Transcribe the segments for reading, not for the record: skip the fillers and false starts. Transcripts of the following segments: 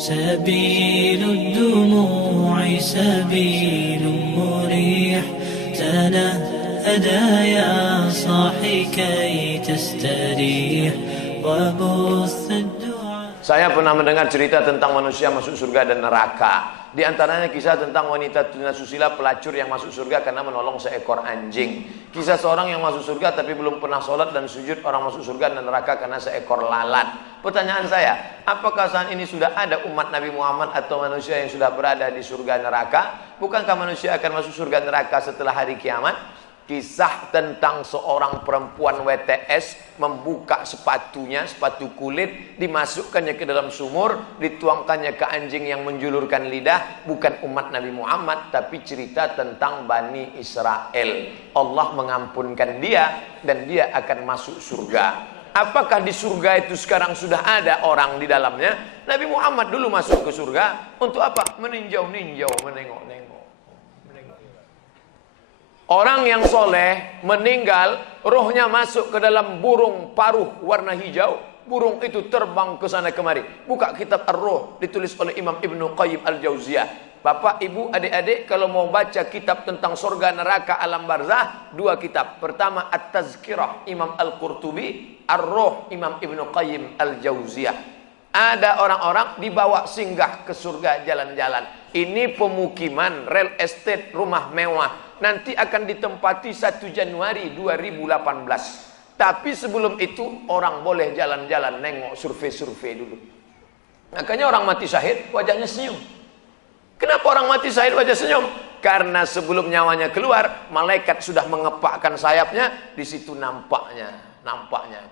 سبيل الدموع سبيل مريح تنهدى يا صاحي كي تستريح وبث الدعاء. Saya pernah mendengar cerita tentang manusia masuk surga dan neraka. Di antaranya kisah tentang wanita tunasusila pelacur yang masuk surga karena menolong seekor anjing. Kisah seorang yang masuk surga tapi belum pernah sholat dan sujud, orang masuk surga dan neraka karena seekor lalat. Pertanyaan saya, apakah saat ini sudah ada umat Nabi Muhammad atau manusia yang sudah berada di surga neraka? Bukankah manusia akan masuk surga neraka setelah hari kiamat? Kisah tentang seorang perempuan WTS membuka sepatunya, sepatu kulit, dimasukkannya ke dalam sumur, dituangkannya ke anjing yang menjulurkan lidah. Bukan umat Nabi Muhammad, tapi cerita tentang Bani Israel. Allah mengampunkan dia dan dia akan masuk surga. Apakah di surga itu sekarang sudah ada orang di dalamnya? Nabi Muhammad dulu masuk ke surga untuk apa? Meninjau-ninjau, menengok-nengok. Orang yang soleh meninggal, rohnya masuk ke dalam burung paruh warna hijau. Burung itu terbang ke sana kemari. Buka kitab Ar-Ruh, ditulis oleh Imam Ibnu Qayyim Al-Jauziyah. Bapak, ibu, adik-adik, kalau mau baca kitab tentang surga, neraka, alam barzah, dua kitab. Pertama At-Tazkirah Imam Al-Qurtubi, Ar-Ruh Imam Ibnu Qayyim Al-Jauziyah. Ada orang-orang dibawa singgah ke surga jalan-jalan. Ini pemukiman, real estate, rumah mewah. Nanti akan ditempati 1 Januari 2018. Tapi sebelum itu orang boleh jalan-jalan, nengok, survei-survei dulu. Makanya orang mati syahid wajahnya senyum. Kenapa orang mati syahid wajah senyum? Karena sebelum nyawanya keluar, malaikat sudah mengepakkan sayapnya. Di situ nampaknya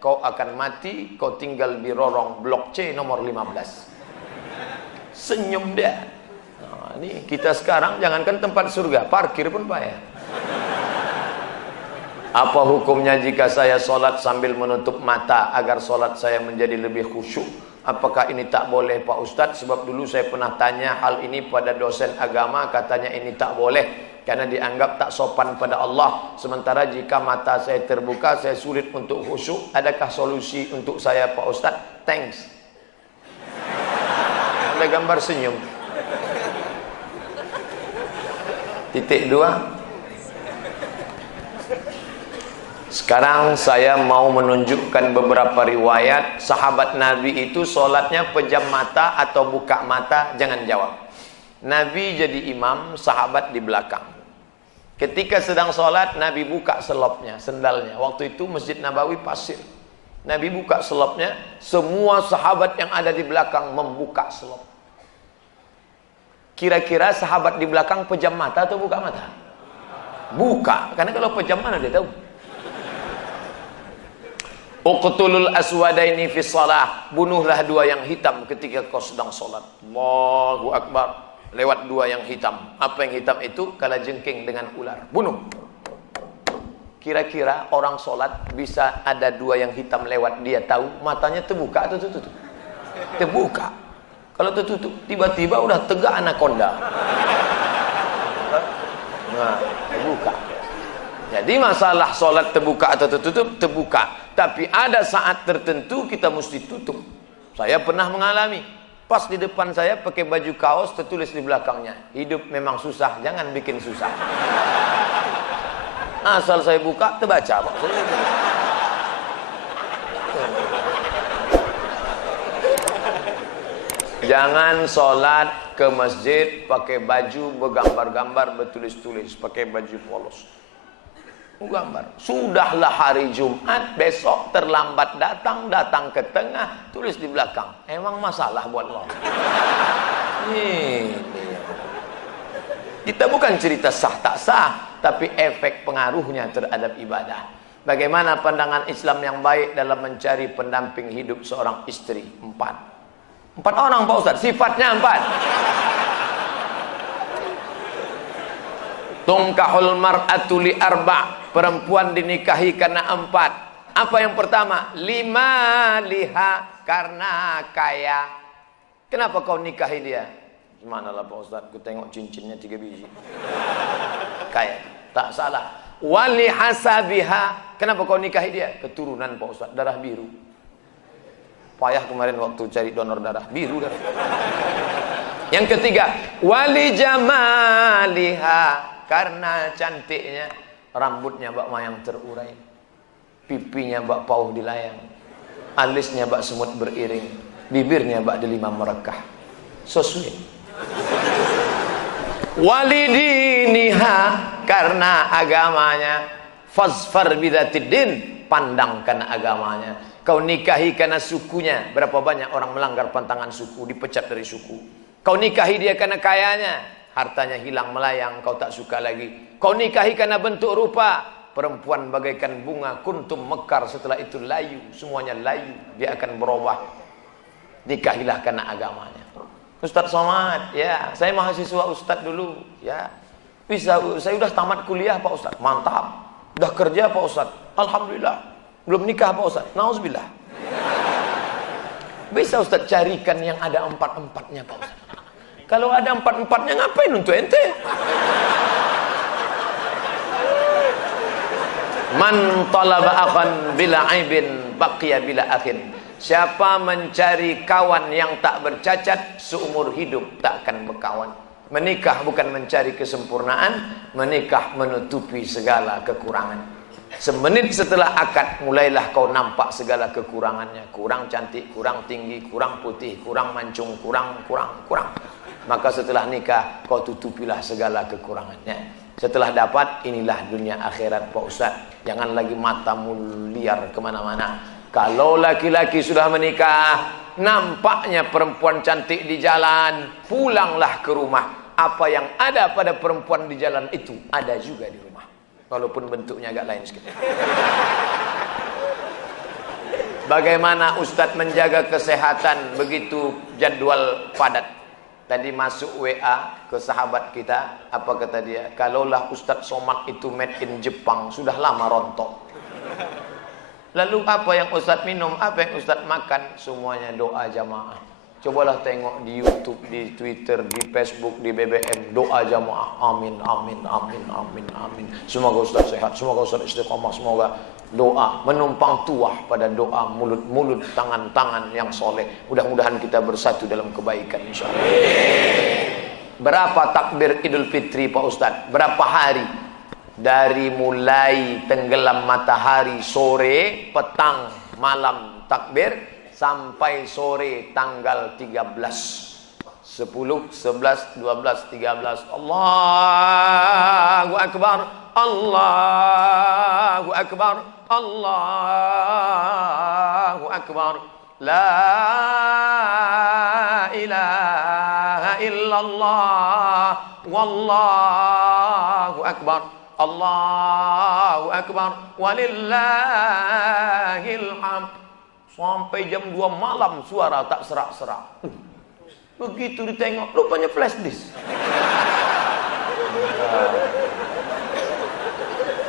kau akan mati, kau tinggal di lorong blok C nomor 15. Senyum dia. Nah, ini kita sekarang jangankan tempat surga, parkir pun payah. Apa hukumnya jika saya sholat sambil menutup mata agar sholat saya menjadi lebih khusyuk? Apakah ini tak boleh Pak Ustadz? Sebab dulu saya pernah tanya hal ini pada dosen agama, katanya ini tak boleh karena dianggap tak sopan pada Allah. Sementara jika mata saya terbuka, saya sulit untuk khusyuk. Adakah solusi untuk saya Pak Ustadz? Thanks. Ada gambar senyum. Titik 2. Sekarang saya mau menunjukkan beberapa riwayat sahabat Nabi itu sholatnya pejam mata atau buka mata. Jangan jawab. Nabi jadi imam, sahabat di belakang. Ketika sedang sholat, Nabi buka selopnya, sendalnya. Waktu itu Masjid Nabawi pasir. Nabi buka selopnya, semua sahabat yang ada di belakang membuka selop. Kira-kira sahabat di belakang pejam mata atau buka mata? Buka, karena kalau pejam mana dia tahu. Uqtulul aswadaini fi shalah, bunuhlah dua yang hitam ketika kau sedang sholat. Allahu Akbar. Lewat dua yang hitam. Apa yang hitam itu? Kalajengking dengan ular. Bunuh. Kira-kira orang sholat bisa ada dua yang hitam lewat, dia tahu matanya terbuka atau tertutup? Terbuka. Kalau tertutup, tiba-tiba udah tegak anaconda. Nah, terbuka. Jadi masalah sholat terbuka atau tertutup, terbuka. Tapi ada saat tertentu kita mesti tutup. Saya pernah mengalami. Pas di depan saya pakai baju kaos, tertulis di belakangnya, hidup memang susah, jangan bikin susah. Asal saya buka, terbaca Pak. Jangan sholat ke masjid pakai baju bergambar-gambar, bertulis-tulis, pakai baju polos. Gambar. Sudahlah hari Jumat, besok terlambat datang ke tengah, tulis di belakang. Emang masalah buat lo? Kita bukan cerita sah tak sah, tapi efek pengaruhnya terhadap ibadah. Bagaimana pandangan Islam yang baik dalam mencari pendamping hidup seorang istri? 4 orang Pak Ustaz, sifatnya 4. Tungkahul mar'atu li arba', perempuan dinikahi karena 4. Apa yang pertama? 5 liha, karena kaya. Kenapa kau nikahi dia? Gimana lah Pak Ustaz, ku tengok cincinnya 3 biji. Kaya, tak salah. Wali hasabiha, kenapa kau nikahi dia? Keturunan Pak Ustaz, darah biru. Payah kemarin waktu cari donor darah, biru darah. Yang ketiga, wali jamaliha, karena cantiknya. Rambutnya bak mayang terurai, pipinya bak pauh dilayang, alisnya bak semut beriring, bibirnya bak delima merekah. So sweet. Walidiniha, karena agamanya. Fazfar bidzatiddin, pandang karena agamanya. Kau nikahi karena sukunya. Berapa banyak orang melanggar pantangan suku, dipecat dari suku. Kau nikahi dia karena kayanya, hartanya hilang melayang, kau tak suka lagi. Kau nikahi karena bentuk rupa, perempuan bagaikan bunga, kuntum mekar, setelah itu layu, semuanya layu, dia akan berubah. Nikahilah karena agamanya. Ustadz Somad, ya, saya mahasiswa Ustadz dulu, ya. Bisa, saya udah tamat kuliah Pak Ustadz, mantap. Udah kerja Pak Ustadz, alhamdulillah. Belum nikah Pak Ustadz, nauzubillah. Bisa Ustadz carikan yang ada 4-4-nya Pak Ustadz. Kalau ada 4-4-nya ngapain untuk ente? Man talaba akhan bila aibin baqiya bila akhin. Siapa mencari kawan yang tak bercacat, seumur hidup tak akan berkawan. Menikah bukan mencari kesempurnaan, menikah menutupi segala kekurangan. Semenit setelah akad, mulailah kau nampak segala kekurangannya. Kurang cantik, kurang tinggi, kurang putih, kurang mancung, kurang. Maka setelah nikah, kau tutupilah segala kekurangannya. Setelah dapat, inilah dunia akhirat Pak Ustaz. Jangan lagi matamu liar kemana-mana. Kalau laki-laki sudah menikah, nampaknya perempuan cantik di jalan, pulanglah ke rumah. Apa yang ada pada perempuan di jalan itu, ada juga di rumah. Walaupun bentuknya agak lain sedikit. Bagaimana Ustadz menjaga kesehatan begitu jadwal padat? Tadi masuk WA ke sahabat kita, apa kata dia? Kalaulah Ustadz Somad itu made in Jepang, sudah lama rontok. Lalu apa yang Ustadz minum, apa yang Ustadz makan? Semuanya doa jamaah. Cobalah tengok di YouTube, di Twitter, di Facebook, di BBM, doa jamaah. Amin, amin, amin, amin, amin. Semoga Ustaz sehat, semoga Ustaz istiqamah, semoga doa menumpang tuah pada doa, mulut-mulut, tangan-tangan yang soleh. Mudah-mudahan kita bersatu dalam kebaikan insyaallah. Berapa takbir Idul Fitri Pak Ustaz? Berapa hari? Dari mulai tenggelam matahari sore, petang, malam takbir, sampai sore tanggal 13, 10, 11, 12, 13. Allahu Akbar, Allahu Akbar, Allahu Akbar. La ilaha illallah, wallahu akbar. Allahu Akbar, walillahil hamd. Sampai jam 2 malam suara tak serak-serak. Begitu ditengok, rupanya flash disk.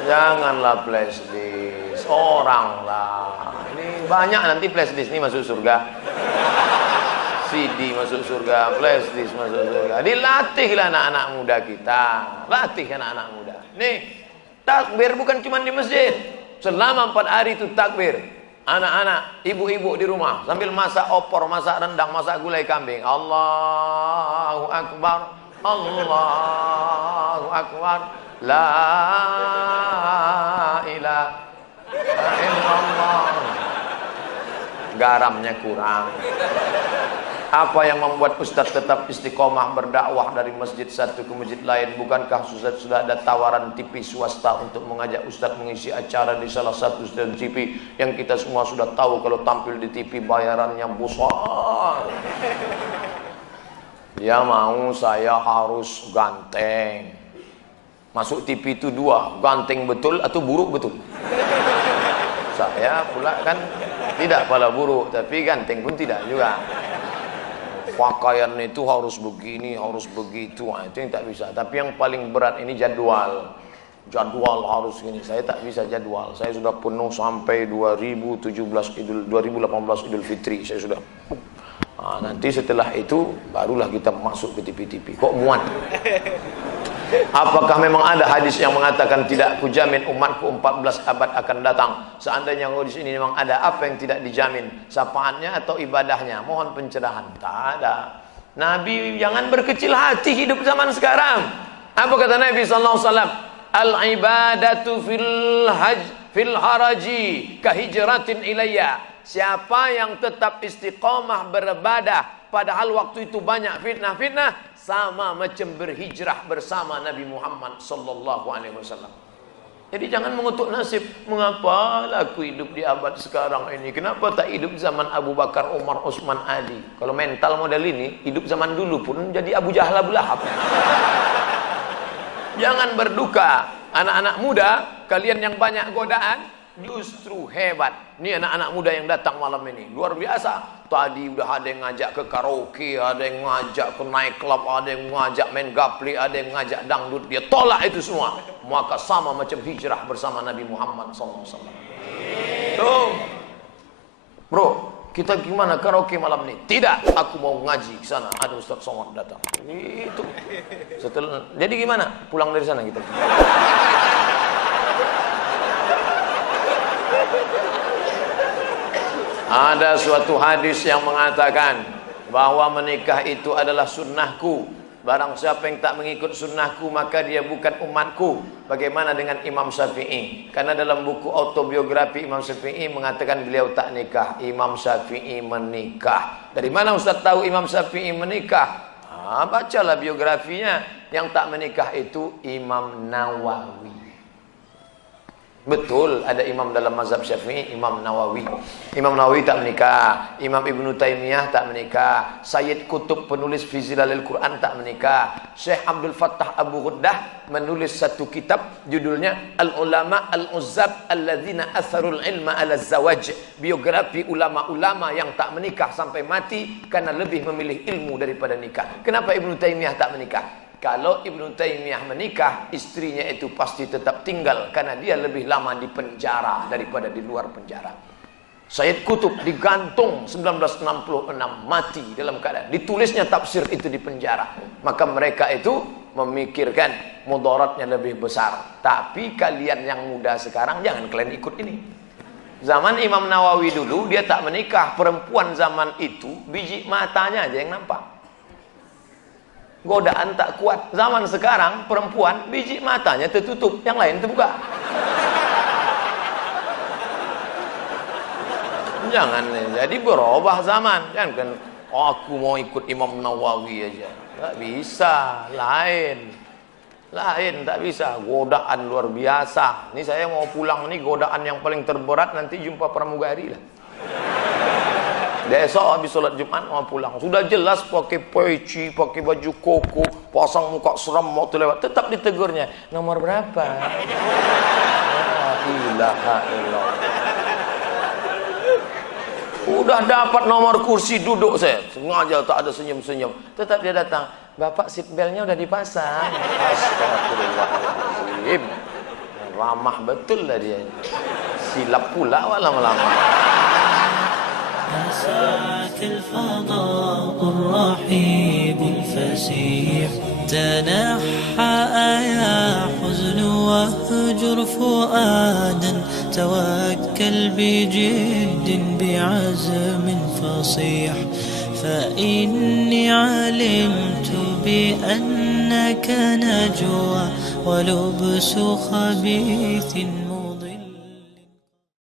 Janganlah flash disk, orang lah. Ini banyak nanti flash disk ini masuk surga. CD masuk surga, flash disk masuk surga. Dilatihlah anak-anak muda kita. Latih anak-anak muda. Nih, takbir bukan cuma di masjid. Selama 4 hari itu takbir. Anak-anak, ibu-ibu di rumah sambil masak opor, masak rendang, masak gulai kambing. Allahu Akbar, Allahu Akbar. La ilaha illallah. Garamnya kurang. Apa yang membuat Ustadz tetap istiqomah berdakwah dari masjid satu ke masjid lain? Bukankah Ustadz sudah ada tawaran TV swasta untuk mengajak Ustadz mengisi acara di salah satu stasiun TV yang kita semua sudah tahu kalau tampil di TV bayarannya besar. Dia mau saya harus ganteng. Masuk TV itu 2, ganteng betul atau buruk betul. Saya pula kan tidak pala buruk, tapi ganteng pun tidak juga. Pakaian itu harus begini, harus begitu. Nah, itu yang tak bisa. Tapi yang paling berat ini jadwal. Jadwal harus gini. Saya tak bisa jadwal. Saya sudah penuh sampai 2018 Idul Fitri. Saya sudah. Nah, nanti setelah itu barulah kita masuk ke TV-TV. Kok muat? Apakah memang ada hadis yang mengatakan tidak kujamin umatku 14 abad akan datang? Seandainya di sini memang ada, apa yang tidak dijamin? Syafaatnya atau ibadahnya? Mohon pencerahan. Tak ada. Nabi jangan berkecil hati hidup zaman sekarang. Apa kata Nabi sallallahu alaihi wasallam? Al ibadatu fil haraji kahijratin ilayya. Siapa yang tetap istiqamah beribadah padahal waktu itu banyak fitnah-fitnah, sama macam berhijrah bersama Nabi Muhammad sallallahu alaihi wasallam. Jadi jangan mengutuk nasib. Mengapa aku hidup di abad sekarang ini? Kenapa tak hidup zaman Abu Bakar, Umar, Utsman, Ali? Kalau mental model ini, hidup zaman dulu pun jadi Abu Jahal, Abu Lahab. Jangan berduka. Anak-anak muda, kalian yang banyak godaan, justru hebat. Ini anak-anak muda yang datang malam ini luar biasa. Tadi udah ada yang ngajak ke karaoke, ada yang ngajak ke night club, ada yang ngajak main gaple, ada yang ngajak dangdut. Dia tolak itu semua. Maka sama macam hijrah bersama Nabi Muhammad SAW. Tuh, bro, kita gimana karaoke malam ini? Tidak, aku mau ngaji ke sana. Ada Ustaz Somad datang. Itu. Setelah, jadi gimana? Pulang dari sana kita. Ada suatu hadis yang mengatakan bahwa menikah itu adalah sunnahku. Barang siapa yang tak mengikut sunnahku maka dia bukan umatku. Bagaimana dengan Imam Syafi'i? Karena dalam buku autobiografi Imam Syafi'i mengatakan beliau tak nikah. Imam Syafi'i menikah. Dari mana Ustaz tahu Imam Syafi'i menikah? Bacalah biografinya. Yang tak menikah itu Imam Nawawi. Betul, ada imam dalam mazhab Syafi'i, Imam Nawawi. Imam Nawawi tak menikah. Imam Ibnu Taimiyah tak menikah. Sayyid Qutb penulis fi Zilalil Quran tak menikah. Syekh Abdul Fattah Abu Ghuddah menulis satu kitab judulnya Al-Ulama Al-Uzzab Alladzina Atharul Ilma Ala Zawaj. Biografi ulama-ulama yang tak menikah sampai mati karena lebih memilih ilmu daripada nikah. Kenapa Ibnu Taimiyah tak menikah? Kalau Ibnu Taimiyah menikah, istrinya itu pasti tetap tinggal karena dia lebih lama di penjara daripada di luar penjara. Sayyid Qutb digantung 1966, mati dalam keadaan ditulisnya tafsir itu di penjara. Maka mereka itu memikirkan mudaratnya lebih besar. Tapi kalian yang muda sekarang jangan kalian ikut ini. Zaman Imam Nawawi dulu dia tak menikah. Perempuan zaman itu biji matanya aja yang nampak. Godaan tak kuat. Zaman sekarang perempuan biji matanya tertutup, yang lain terbuka. Jangan, jadi berubah zaman. Jangan kan aku mau ikut Imam Nawawi aja. Tak bisa, lain, tak bisa. Godaan luar biasa. Ini saya mau pulang nih, godaan yang paling terberat nanti jumpa pramugari lah. Besok habis sholat Jumat mau pulang. Sudah jelas pakai peci, pakai baju koko, pasang muka seram waktu lewat. Tetap ditegurnya. Nomor berapa? La ilaha illallah. Udah dapat nomor kursi duduk saya. Sengaja tak ada senyum-senyum. Tetap dia datang. Bapak seatbeltnya udah dipasang. Astagfirullahaladzim. Ramah betul lah dia. Silap pula lama-lama. مساك الفضاء الرحيب الفسيح تنحى يا حزن واهجر فؤادا توكل بجد بعزم فصيح فإني علمت بأنك نجوى ولبس خبيث